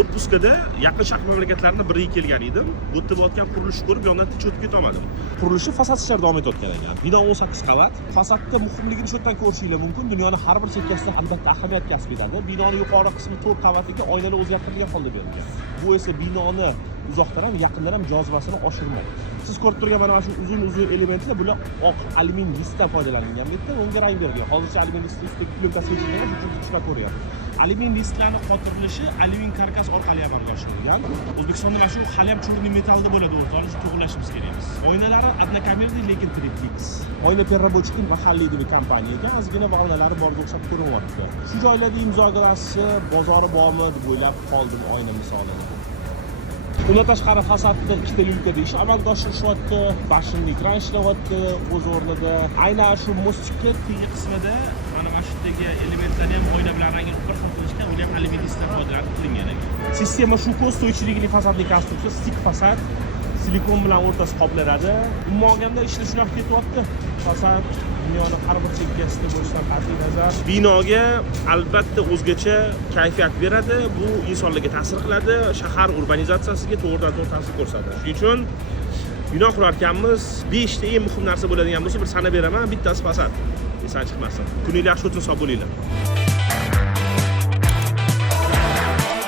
Отпускada yaqin sharq mamlakatlaridan biriga kelgan edim. Bu yerda bo'layotgan qurilishni ko'rib, yondan tinch o'tib keta olmadim. Qurilishni fasad ishlari davom etayotgan ekan. Bino 18 qavat. Fasadda muhimligini shu yerdan ko'rishingiz mumkin. Dunyoning har bir chekkasida albatta ahamiyat kasb etadi. Binoning yuqori qismi 4 qavatiga oynalar o'zgartirilgan holda berilgan. Bu esa binoni uzoqdan ham yaqindan ham jozibasini oshirmaydi. Siz ko'rib turgan mana shu uzun elementlar bular oq alyumin listdan foydalanilgan bitta unga rang berilgan. Hozircha alyumin listi ustidagi plyonka sechilgan, uchun ishlab ko'ryapti. Alyumin listlarning qotirilishi alyumin karkas orqali amalga oshirilgan. O'zbekistonda mana shu hali ham churni metalda bo'ladi, o'zimiz to'g'rilashimiz kerak. Oynalari однокамерный, lekin triplex. Oyna переработчик mahalliy deb kompaniya ekan, ozgina vag'nalari borga o'xshab ko'rinyapti. Shu joylarda imzo qilasiz, bozori bormi deb o'ylab qoldim oyna misolini. Undan tashqari fasadda ikkita lyulka ish amalga oshirishyapti, bashinli kran ishlayapti o'z o'rnida. Aynan shu mostchikka tegi qismida mana shu yerdagi elementlarni ham oyna bilan rangini bir xil qilishgan, uni ham alyumin listdan foydalanib qilingan ekan. Sistema shu ustuvchiligini fasadli konstruksiya, stik fasad, silikon bilan o'rtasi qoplanadi. Umuman olganda ishlar shunaqa ketyapti. Fasad dunyoning har bir chekkasida bo'lishidan qat'iy nazar binoga albatta o'zgacha kayfiyat beradi. Bu insonlarga ta'sir qiladi, shahar urbanizatsiyasiga to'g'ridan-to'g'ri ta'sir ko'rsatadi. Shuning uchun bino qurar ekanmiz, 5 ta eng muhim narsa bo'ladigan bo'lsa bir sanab beraman, bittasi fasad. Esan chiqmasin. Kuningiz yaxshi o'tsin, sog' bo'linglar.